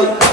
शिव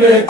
का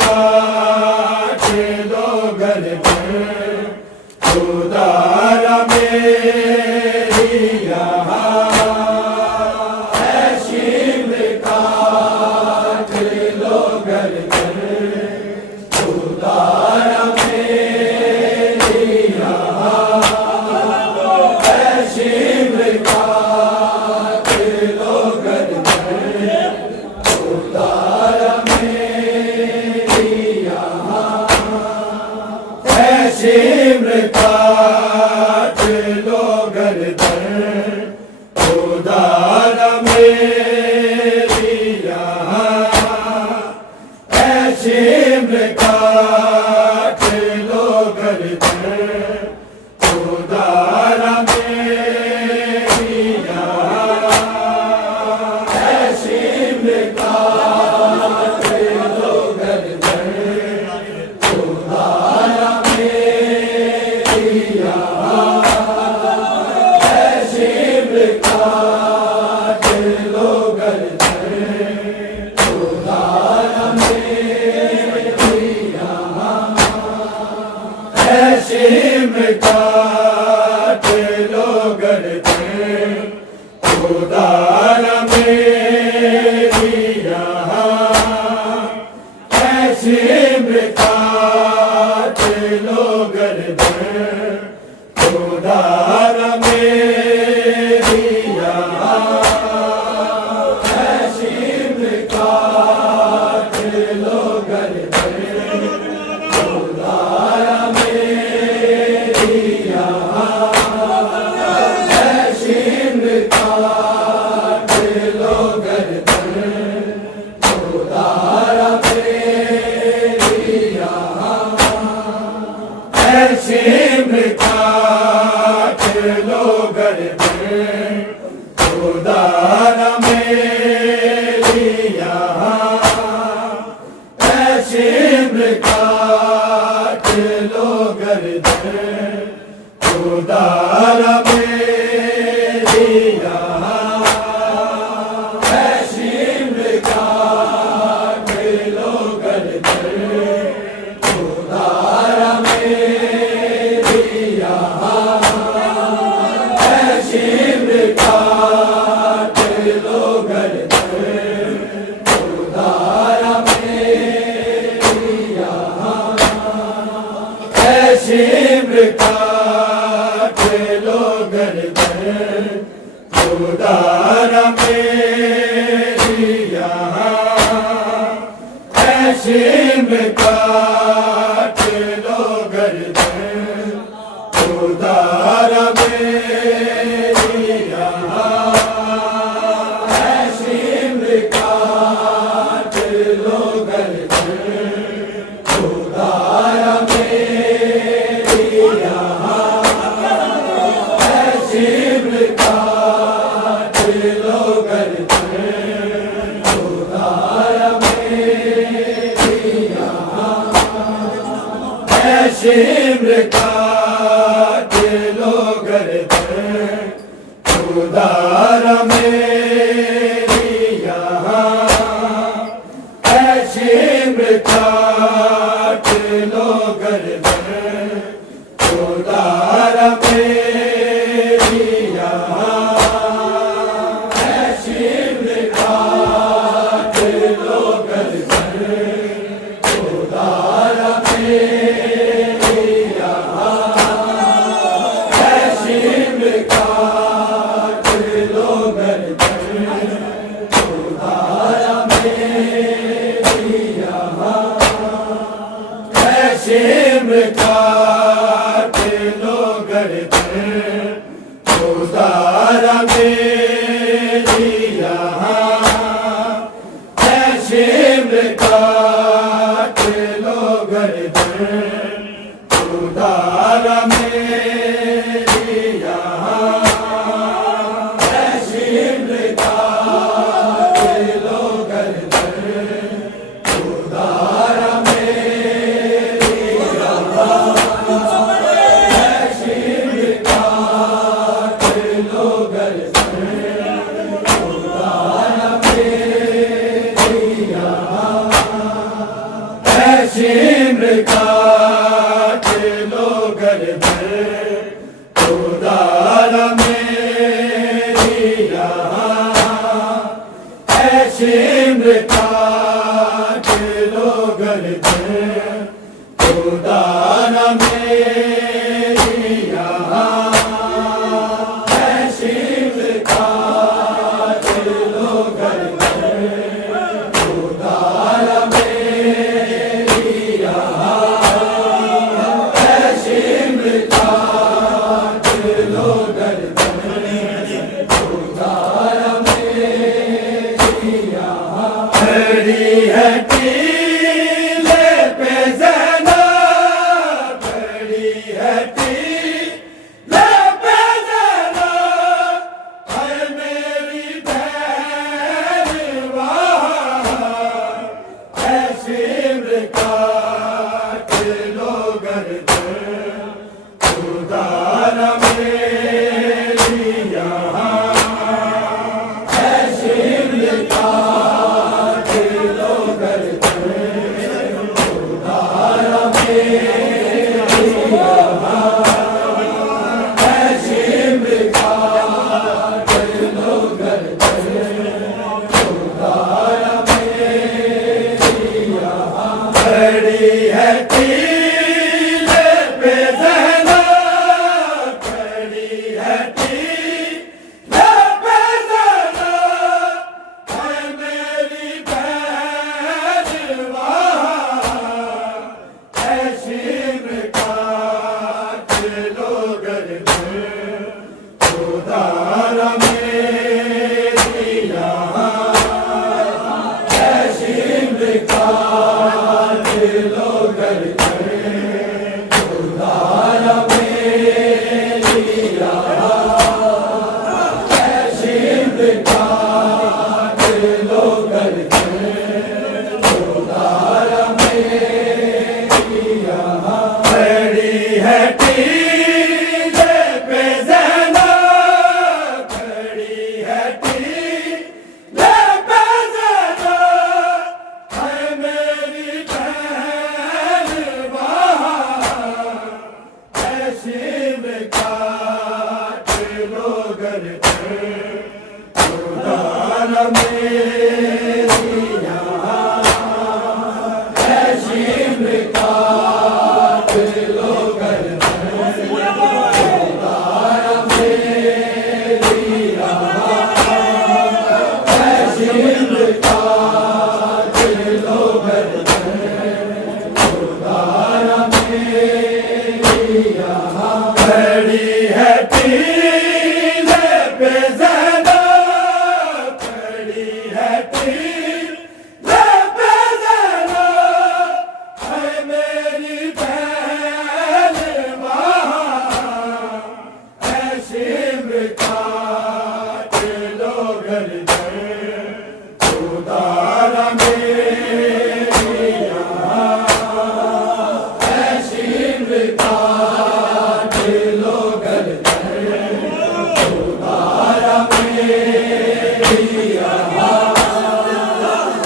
शिम्र काट लो गर्दन उदार मेरी यहाँ शिम्र काट लो गर्दन उदार मेरी यहाँ शिम्र काट लो गर्दन उदार शिम्र काट लो गर्दन उदार मेरी यहाँ शिम्र काट लो गर्दन उदार मेरी यहाँ शिम्र काट लो गर्दन उदार शिम्र काट लो गर्दन उदार मेरी यहाँ शिम्र काट लो गर्दन उदार मेरी यहाँ शिम्र काट लो गर्दन उदार मेरी यहाँ शिम्र काट लो गर्दन उदार मेरी यहाँ शिम्र काट लो गर्दन उदार मेरी यहाँ शिम्र काट लो गर्दन उदार मेरी यहाँ शिम्र काट लो गर्दन उदार मेरी यहाँ शिम्र काट लो गर्दन उदार मेरी शिम्र काट लो गर्दन उदार मेरी यहाँ शिम्र काट लो गर्दन उदार मेरी यहाँ शिम्र काट लो गर्दन उदार मेरी यहाँ शिम्र काट लो गर्दन उदार मेरी यहाँ शिम्र काट लो गर्दन उदार मेरी यहाँ शिम्र काट लो गर्दन उदार मेरी यहाँ शिम्र काट लो गर्दन उदार मेरी यहाँ शिम्र काट लो गर्दन उदार मेरी यहाँ शिम्र काट लो गर्दन उदार मेरी यहाँ हरि लो गर्दन उतारा मेरी यहाँ खड़ी है टीले पे ज़ैनब खड़ी है टीले पे ज़ैनब है मेरी बहन वहाँ शिव काट लो गर्दन उतारा मेरी यहाँ है शिव काट लो गर्दन उतारा मेरी यहाँ है शिव काट लो गर्दन उतारा मेरी यहाँ खड़ी है टीले पे ज़ैनब खड़ी है टीले पे ज़ैनब है मेरी बहन वहाँ है शिव काट लो गर्दन उतारा मेरी यहाँ है शिव काट लो गर्दन उतारा मेरी यहाँ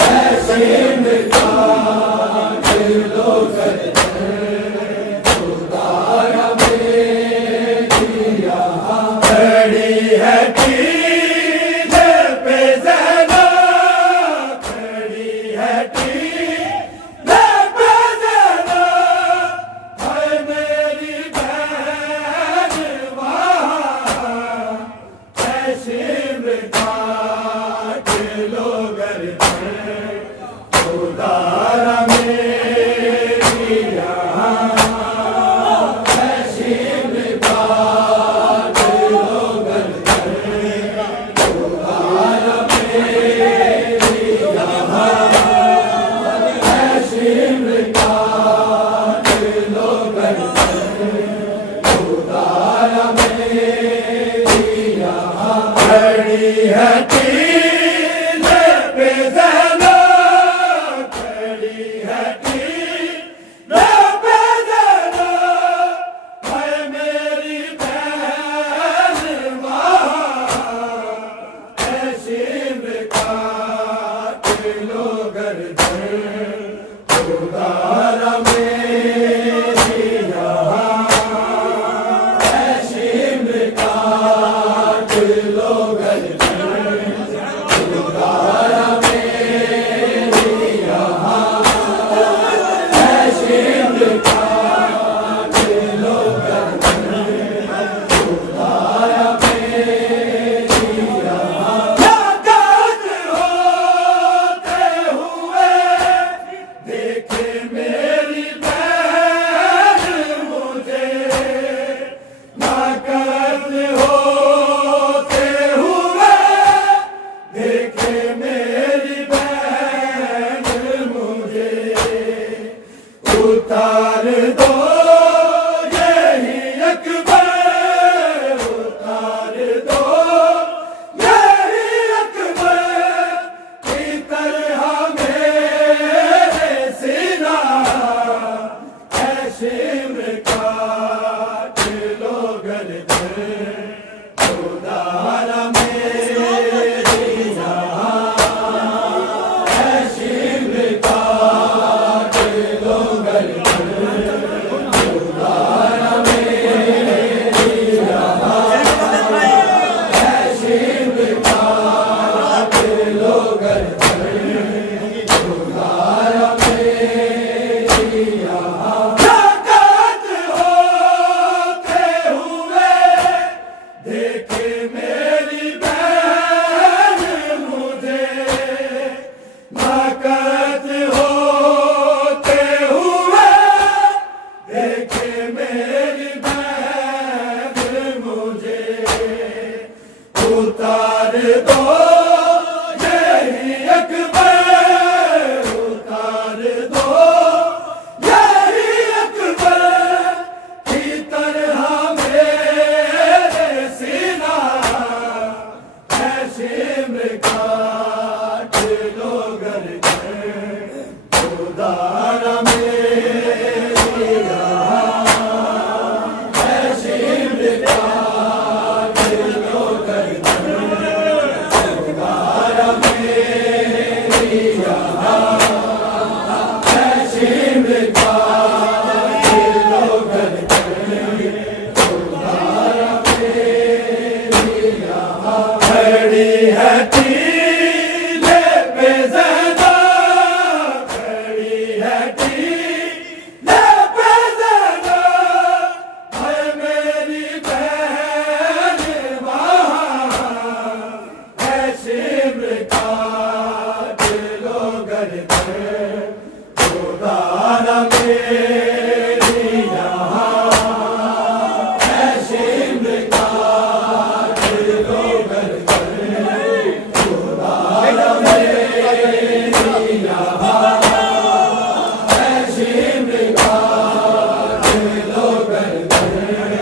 है शिव काट लो गर्दन उतारा मेरी यहाँ खड़ी है टीले पे ज़ैनब खड़ी है टीले पे ज़ैनब है मेरी बहन वहाँ है शिव काट लो गर्दन उतारा मेरी यहाँ है शिव काट लो गर्दन उतारा मेरी यहाँ है शिव काट लो गर्दन उतारा मेरी यहाँ खड़ी है टीले पे ज़ैनब खड़ी है टीले पे ज़ैनब है मेरी बहन वहाँ है शिव काट लो गर्दन उतारा मेरी यहाँ है शिव काट लो गर्दन उतारा मेरी यहाँ है शिव काट लो गर्दन उतारा मेरी यहाँ जागत होते हुए देखे मेरी बहन मुझे नाकत होते हुए देखे मेरी बहन मुझे उतार दो यही अकबर उतार दो यही अकबर की तरह मेरे सीना है शिव काट लो गर्दन उतारा मेरी यहाँ है शिव काट लो गर्दन उतारा मेरी यहाँ है शिव काट लो गर्दन उतारा मेरी यहाँ जागत होते हुए देखे मेरी बहन मुझे नाकत होते हुए देखे मेरी बहन मुझे उतार दो यही अकबर खुदारा मेरी यहाँ है शिमर का दिलो गर्दन खुदारा मेरी यहाँ है शिमर का दिलो गर्दन खुदारा मेरी यहाँ खड़ी है टीले पे ज़रा खड़ी है टीले पे ज़रा है मेरी बहन वहाँ है शिमर का दिलो गर्दन खुदारा मेरी यहाँ है शिमर का दिलो गर्दन खुदारा मेरी यहाँ है शिमर का दिलो गर्दन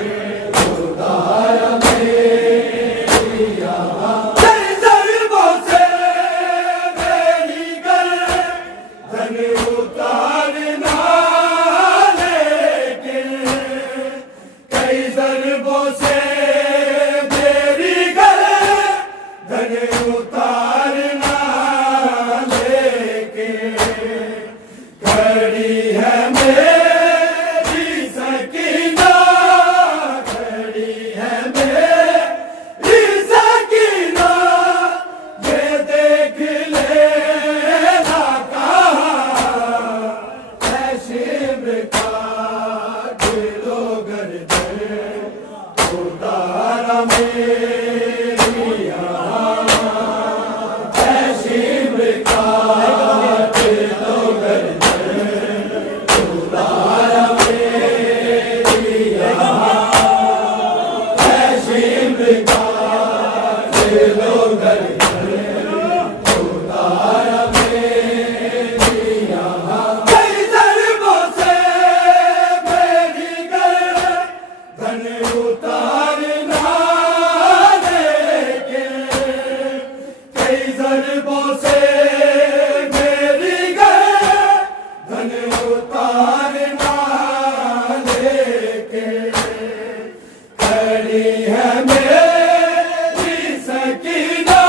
खुदारा मेरी यहाँ कई ज़रबों से मेरी गर्दन उतारना लेकिन कई ज़रबों से मेरी गर्दन उतारना लेकिन खड़ी है मेरी सकीना खड़ी है मेरी सकीना ये देख लेना कहाँ है शिमर का दिलो गर्दन खुदारा मेरी यहाँ है शिमर का दिलो गर्दन खुदारा मेरी यहाँ है शिमर का दिलो गर्दन खुदारा मेरी यहाँ कई ज़रबों से मेरी गर्दन उतारना लेकिन कई ज़रबों से मेरी गर्दन उतारना लेकिन खड़ी है मेरी सकीना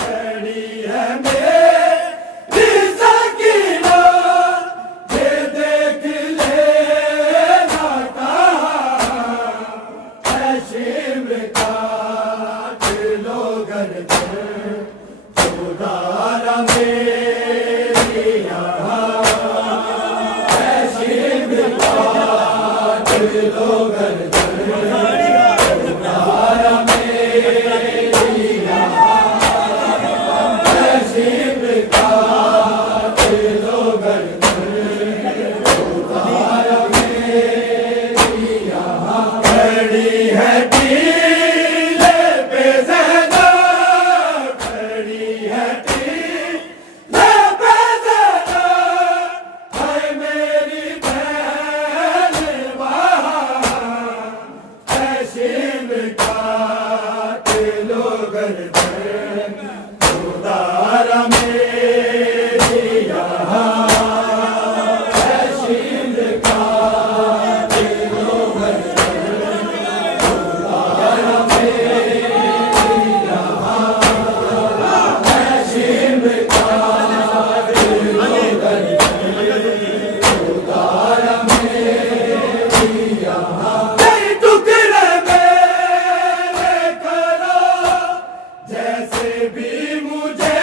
खड़ी है मेरी सकीना ये देख लेना कहाँ है शिमर का दिलो गर्दन खुदारा मेरी यहाँ है शिमर का दिलो गर्दन खुदारा मेरी यहाँ है शिमर का दिलो गर्दन खुदारा मेरी यहाँ खड़ी है टीले पे ज़रा खड़ी है टीले पे ज़रा है मेरी बहन वहाँ है शिमर का दिलो गर्दन खुदारा मेरी यहाँ है शिमर का दिलो गर्दन खुदारा मेरी यहाँ है शिमर का दिलो गर्दन खुदारा मेरी यहाँ कई टुकड़े मेरे करो जैसे भी मुझे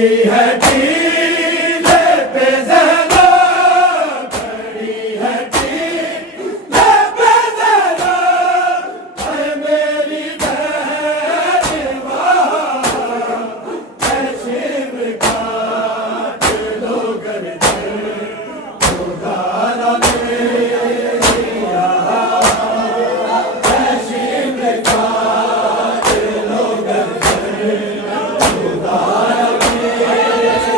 है टीले पे ज़रा, खड़ी है टीले पे ज़रा, है मेरी बहन वहाँ, है शिव काट लो गर्दन, उधारा मेरी यहाँ, है शिव काट लो गर्दन, उधारा मेरी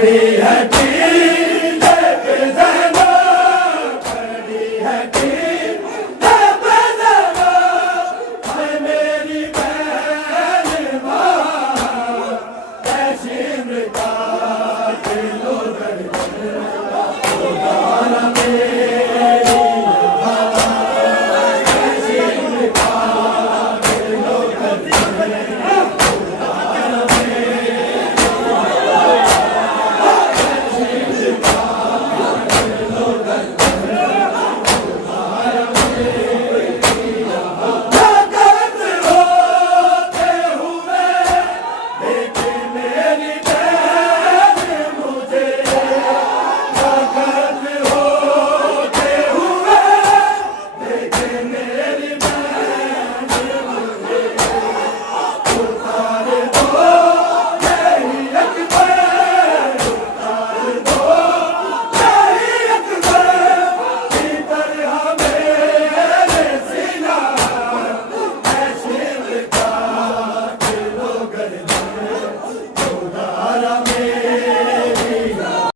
खड़ी है टीले पे ज़ैनब, खड़ी है टीले पे ज़ैनब, है मेरी बहन माँ, ऐसी मृता के लो दर्द, खुदा न मेरे